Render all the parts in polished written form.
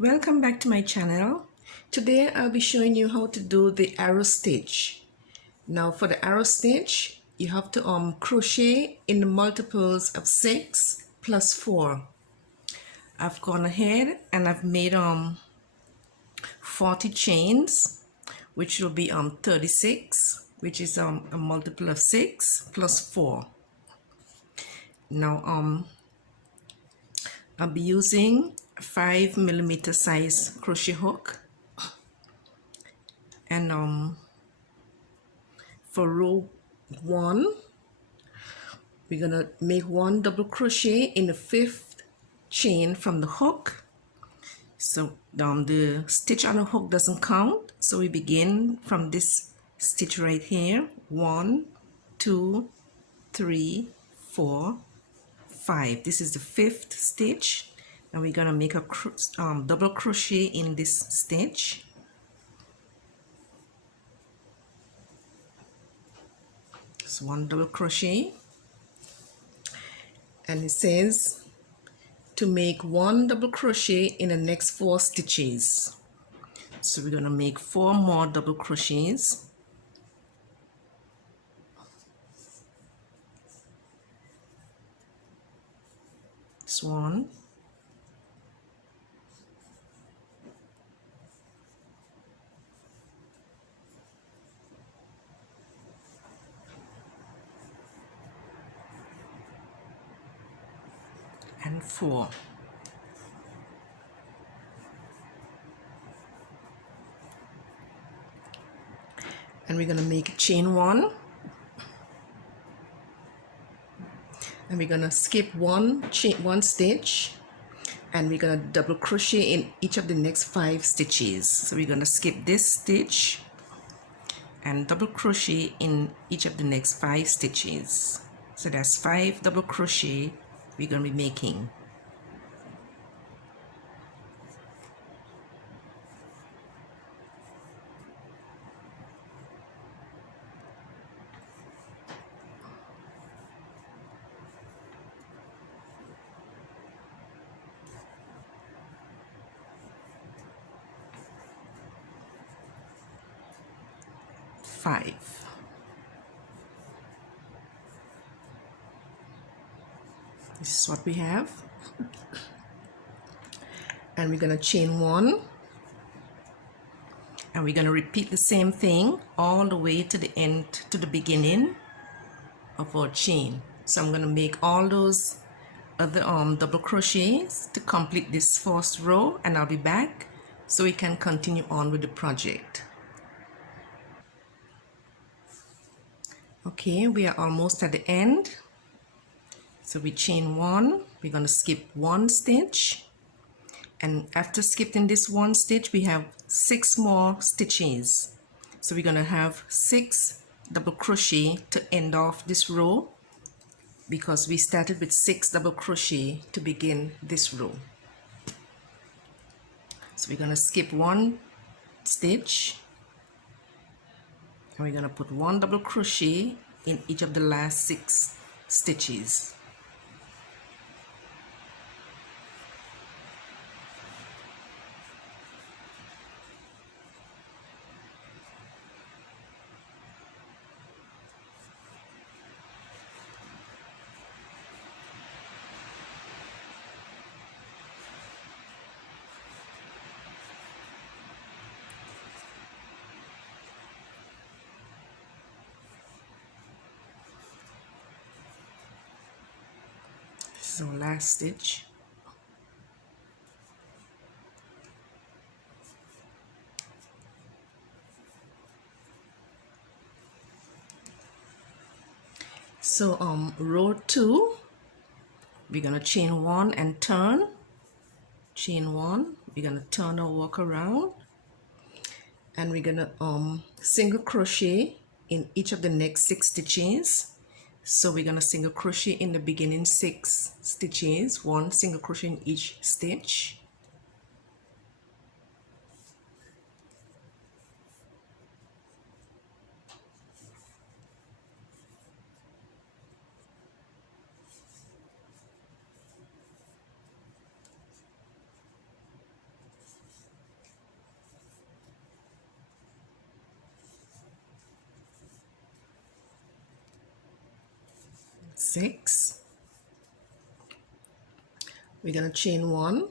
Welcome back to my channel. Today I'll be showing you how to do the arrow stitch. Now for the arrow stitch, you have to crochet in the multiples of 6 plus 4. I've gone ahead and I've made 40 chains, which will be 36, which is a multiple of 6 plus 4. Now I'll be using a 5mm size crochet hook, and for row 1 we're gonna make 1 double crochet in the 5th chain from the hook. So the stitch on the hook doesn't count, so we begin from this stitch right here. 1 2 3 4 5. This is the 5th stitch, and we're gonna make a double crochet in this stitch. So 1 double crochet, and it says to make 1 double crochet in the next 4 stitches. So we're going to make 4 more double crochets. This one, and 4. And we're going to make chain 1, and we're going to skip one stitch, and we're going to double crochet in each of the next 5 stitches. So we're going to skip this stitch and double crochet in each of the next 5 stitches. So that's 5 double crochet we're going to be making. This is what we have, and we're going to chain 1, and we're going to repeat the same thing all the way to the end, to the beginning of our chain. So I'm going to make all those other double crochets to complete this first row, and I'll be back so we can continue on with the project. Okay, we are almost at the end. So we chain 1, we're going to skip 1 stitch, and after skipping this 1 stitch we have 6 more stitches. So we're going to have 6 double crochet to end off this row, because we started with 6 double crochet to begin this row. So we're going to skip 1 stitch, and we're going to put 1 double crochet in each of the last 6 stitches. So last stitch. So row 2, we're gonna chain 1 and turn. Chain 1, we're gonna turn or walk around, and we're gonna single crochet in each of the next 6 stitches. So we're gonna single crochet in the beginning 6 stitches, 1 single crochet in each stitch. 6. We're going to chain 1.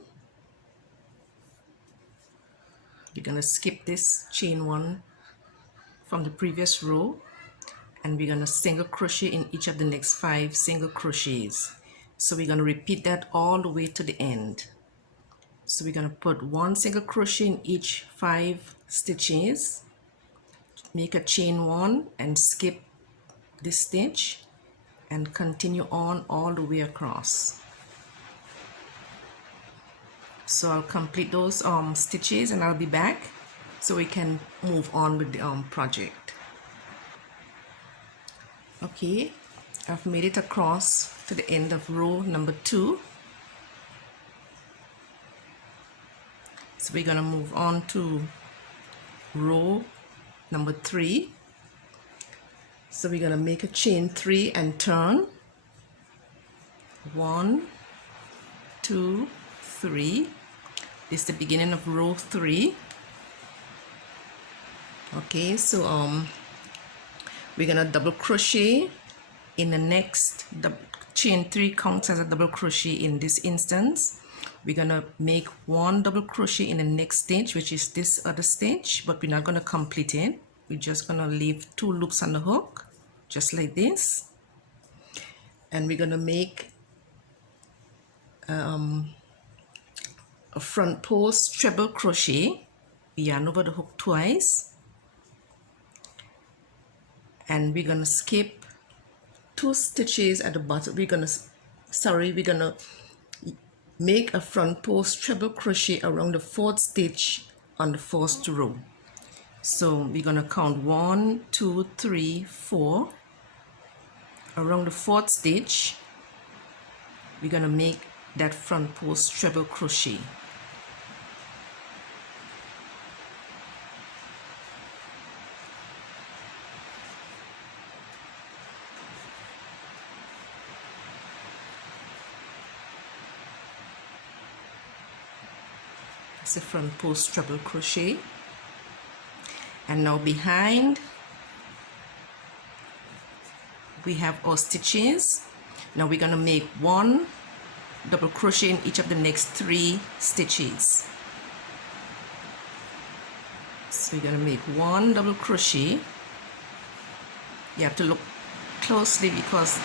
We're going to skip this chain 1 from the previous row, and we're going to single crochet in each of the next 5 single crochets. So we're going to repeat that all the way to the end. So we're going to put 1 single crochet in each 5 stitches, make a chain 1 and skip this stitch, and continue on all the way across. So I'll complete those stitches and I'll be back so we can move on with the project. Okay, I've made it across to the end of row number 2. So we're gonna move on to row number 3. So we're gonna make a chain 3 and turn. 1, 2, 3. This is the beginning of row 3. Okay, so we're gonna double crochet in the next chain 3 counts as a double crochet in this instance. We're gonna make 1 double crochet in the next stitch, which is this other stitch, but we're not gonna complete it. We're just gonna leave 2 loops on the hook, just like this, and we're gonna make a front post treble crochet. Yarn over the hook twice, and we're gonna skip 2 stitches at the bottom. We're gonna make a front post treble crochet around the 4th stitch on the 1st row. So we're gonna count 1, 2, 3, 4. Around the 4th stitch, we're gonna make that front post treble crochet. It's a front post treble crochet, and now behind we have our stitches. Now we're going to make 1 double crochet in each of the next 3 stitches. So we're going to make 1 double crochet. You have to look closely because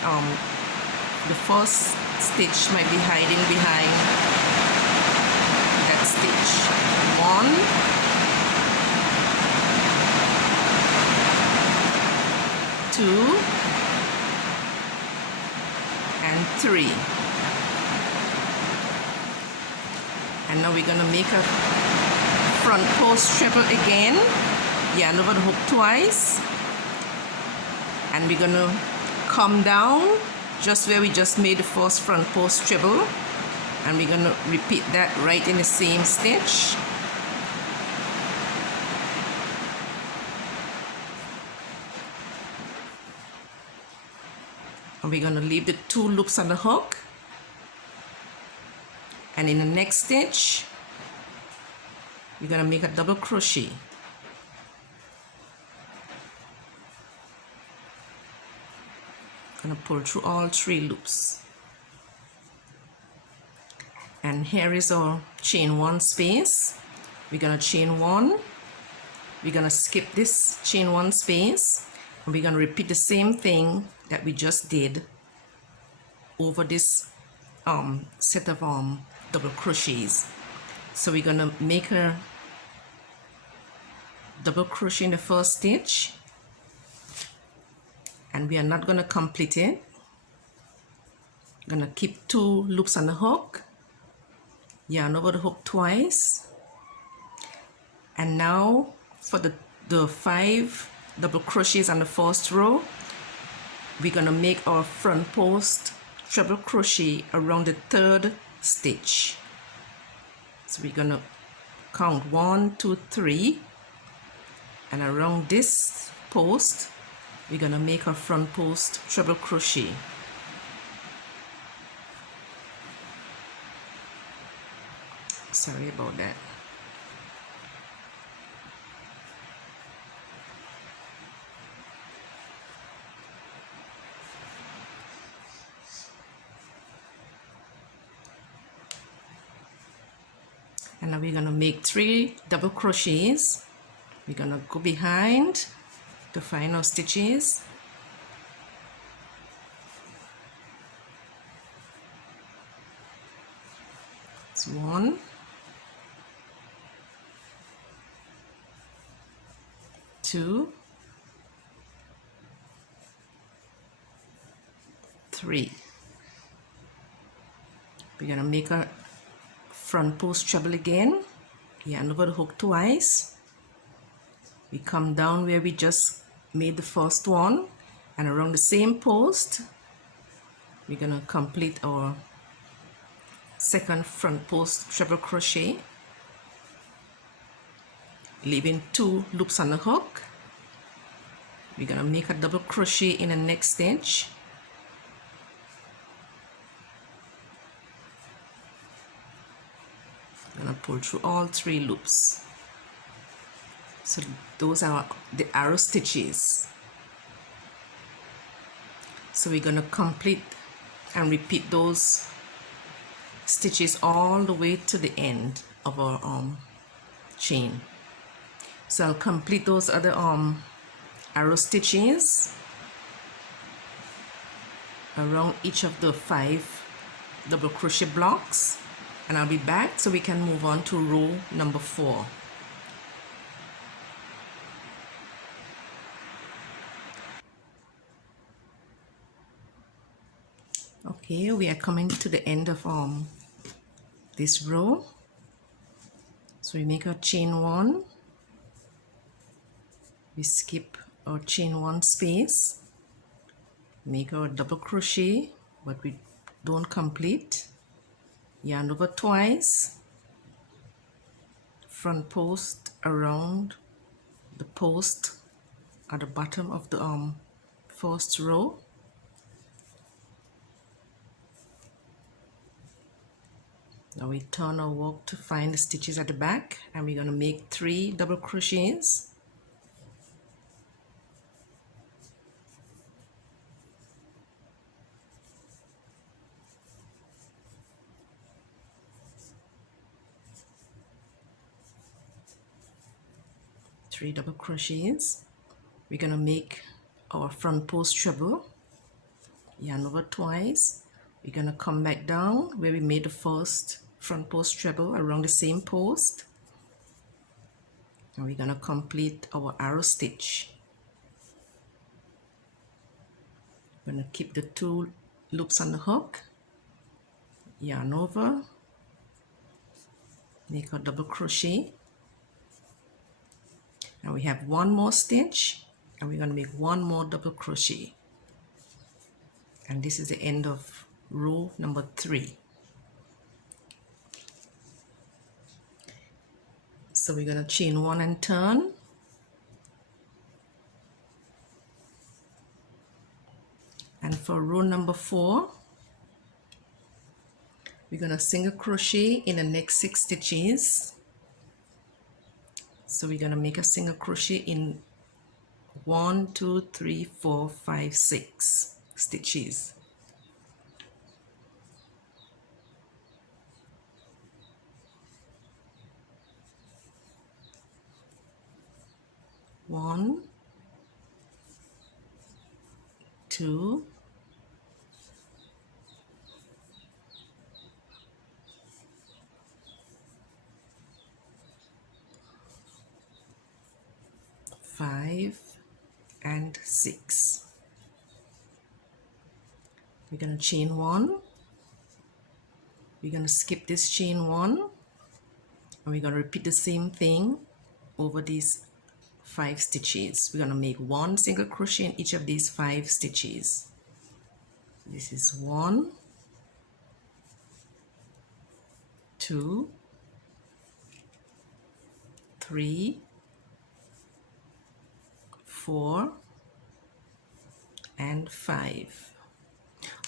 the first stitch might be hiding behind that stitch. 1, 2, and 3. And now we're going to make a front post treble again. Yarn over the hook twice, and we're going to come down just where we just made the first front post treble, and we're going to repeat that right in the same stitch. And we're going to leave the 2 loops on the hook, and in the next stitch we're going to make a double crochet. Going to pull through all 3 loops, and here is our chain 1 space. We're going to chain 1, we're going to skip this chain 1 space, and we're going to repeat the same thing that we just did over this set of double crochets. So we're going to make a double crochet in the first stitch, and we are not going to complete it. We're going to keep 2 loops on the hook, yarn over the hook twice, and now for the 5 double crochets on the first row, we're going to make our front post treble crochet around the 3rd stitch. So we're going to count 1, 2, 3, and around this post we're going to make our front post treble crochet. Sorry about that. And now we're going to make 3 double crochets. We're going to go behind to find our stitches. It's 1, 2, 3. We're going to make a front post treble again. Yarn over the hook twice. We come down where we just made the first one, and around the same post we're going to complete our second front post treble crochet, leaving 2 loops on the hook. We're going to make a double crochet in the next stitch. I'm going to pull through all 3 loops. So those are the arrow stitches. So we're going to complete and repeat those stitches all the way to the end of our chain. So I'll complete those other arrow stitches around each of the 5 double crochet blocks, and I'll be back so we can move on to row number 4. Okay, we are coming to the end of this row. So we make our chain 1, we skip our chain 1 space, make our double crochet but we don't complete, yarn over twice, front post around the post at the bottom of the first row, now we turn our work to find the stitches at the back, and we're going to make 3 double crochets. Three double crochets. We're going to make our front post treble, yarn over twice. We're going to come back down where we made the first front post treble around the same post, and we're going to complete our arrow stitch. We're going to keep the 2 loops on the hook, yarn over, make a double crochet, and we have 1 more stitch, and we're going to make 1 more double crochet, and this is the end of row number 3. So we're going to chain 1 and turn, and for row number 4 we're going to single crochet in the next 6 stitches. So we're going to make a single crochet in 1, 2, 3, 4, 5, 6 stitches. One, 2, 5 and 6. We're going to chain 1. We're going to skip this chain 1, and we're going to repeat the same thing over these 5 stitches. We're going to make 1 single crochet in each of these 5 stitches. This is 1, 2, 3, 4, and 5.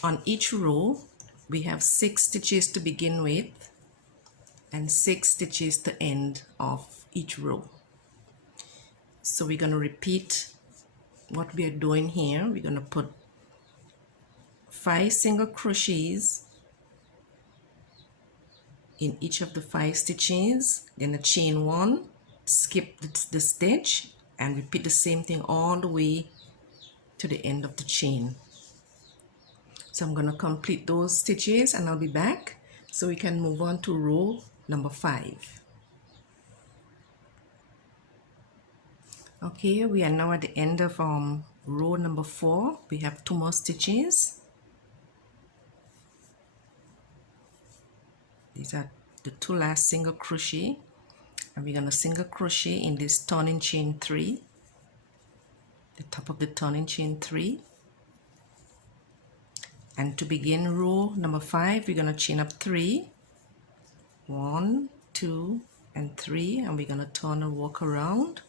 On each row we have 6 stitches to begin with and 6 stitches to end of each row. So we're going to repeat what we are doing here. We're going to put 5 single crochets in each of the 5 stitches, then a chain 1, skip the stitch, and repeat the same thing all the way to the end of the chain. So I'm going to complete those stitches and I'll be back so we can move on to row number 5. Okay, we are now at the end of row number 4. We have 2 more stitches. These are the 2 last single crochet, and we're going to single crochet in this turning chain 3, the top of the turning chain 3. And to begin row number 5, we're going to chain up 3, 1, 2, and 3, and we're going to turn and walk around.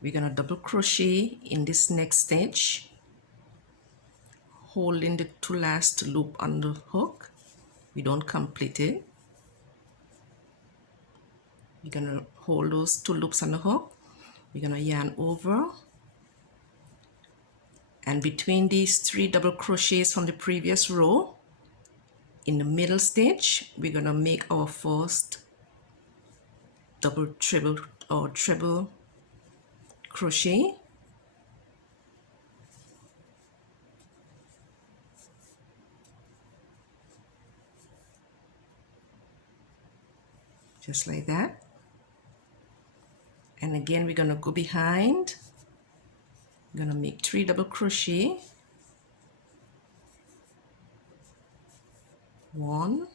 We're going to double crochet in this next stitch, holding the 2 last loop on the hook. We don't complete it. We're going to hold those 2 loops on the hook. We're going to yarn over, and between these 3 double crochets from the previous row, in the middle stitch, we're going to make our first double treble or treble crochet. Just like that. And again, we're going to go behind. We're going to make 3 double crochet. 1,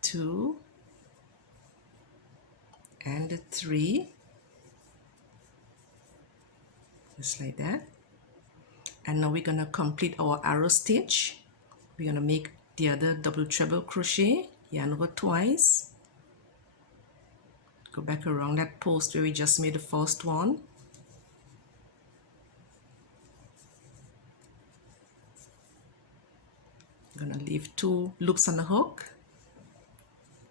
2, and 3, just like that. And now we're going to complete our arrow stitch. We're going to make the other double treble crochet, yarn over twice, go back around that post where we just made the first one. We're going to leave 2 loops on the hook.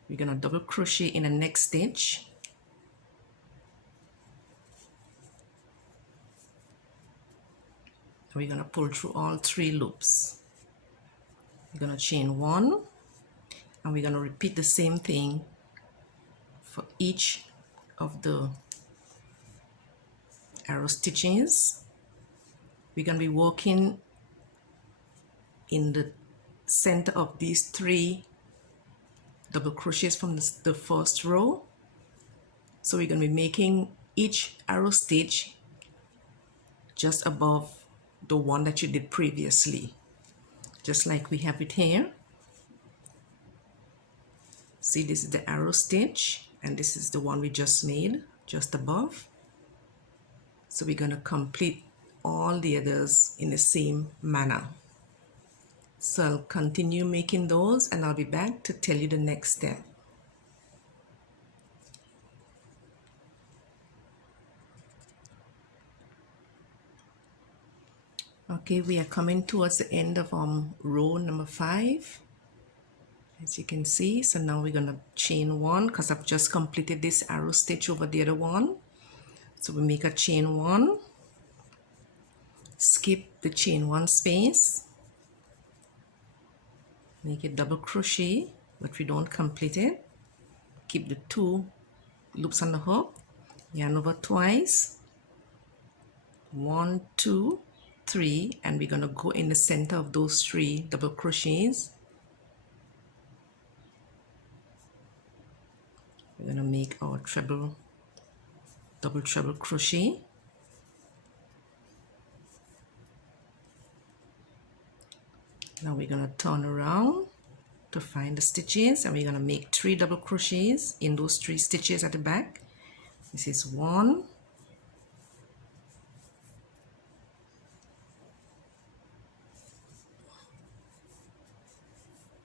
We're going to double crochet in the next stitch. We're going to pull through all 3 loops. We're going to chain 1, and we're going to repeat the same thing for each of the arrow stitches. We're going to be working in the center of these 3 double crochets from the first row. So we're going to be making each arrow stitch just above the one that you did previously, just like we have it here. See, this is the arrow stitch, and this is the one we just made just above. So we're going to complete all the others in the same manner. So I'll continue making those, and I'll be back to tell you the next step. Okay, we are coming towards the end of row number 5, as you can see. So now we're going to chain 1 because I've just completed this arrow stitch over the other one. So we make a chain 1, skip the chain 1 space, make a double crochet, but we don't complete it. Keep the 2 loops on the hook, yarn over twice, 1, 2, 3, and we're going to go in the center of those 3 double crochets. We're going to make our double treble crochet. Now we're going to turn around to find the stitches, and we're going to make 3 double crochets in those 3 stitches at the back. This is 1,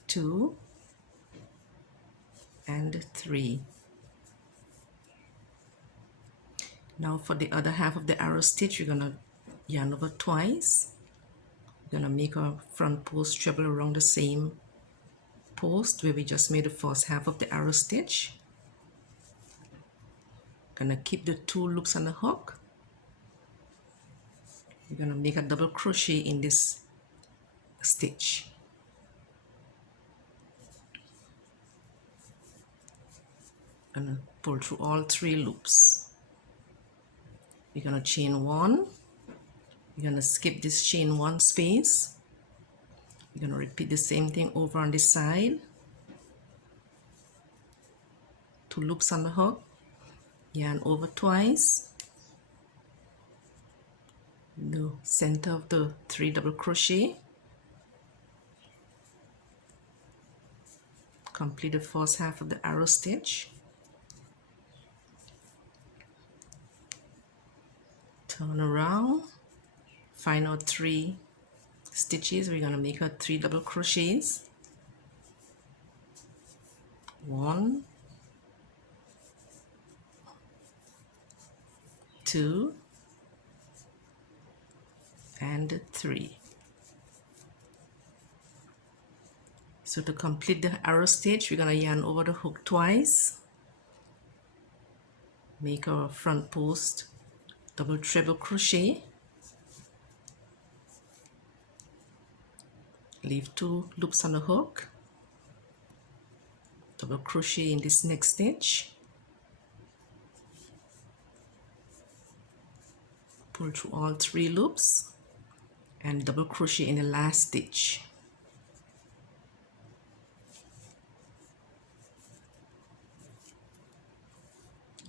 2, and 3. Now for the other half of the arrow stitch, we're going to yarn over twice. We're going to make our front post treble around the same post where we just made the first half of the arrow stitch. Going to keep the 2 loops on the hook. You're going to make a double crochet in this stitch. Going to pull through all 3 loops. You're going to chain 1. You're going to skip this chain 1 space. You're going to repeat the same thing over on this side. 2 loops on the hook. Yarn over twice. The center of the 3 double crochet. Complete the first half of the arrow stitch. Turn around. Find out 3 stitches. We're going to make 3 double crochets. 1, 2, and 3. So to complete the arrow stitch, we're going to yarn over the hook twice. Make our front post double treble crochet. Leave 2 loops on the hook. Double crochet in this next stitch. Pull through all 3 loops and double crochet in the last stitch.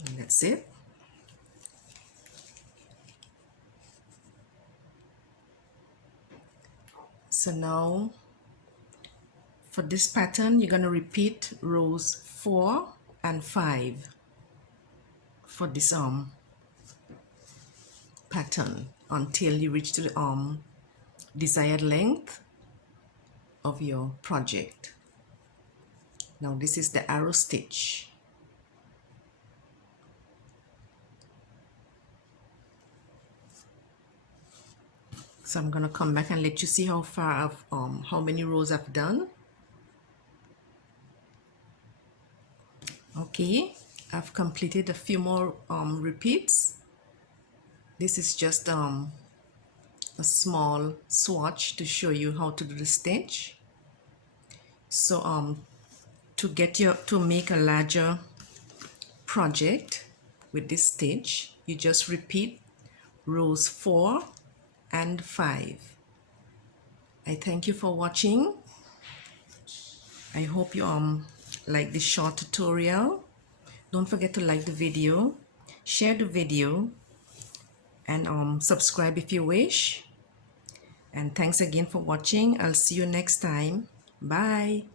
And that's it. So now for this pattern, you're going to repeat rows 4 and 5 for this pattern until you reach to the desired length of your project. Now this is the arrow stitch. So I'm going to come back and let you see how far how many rows I've done. Okay, I've completed a few more repeats. This is just a small swatch to show you how to do the stitch. So to make a larger project with this stitch, you just repeat rows 4 and 5. I thank you for watching. I hope you like this short tutorial. Don't forget to like the video, share the video, and subscribe if you wish. And thanks again for watching. I'll see you next time. Bye.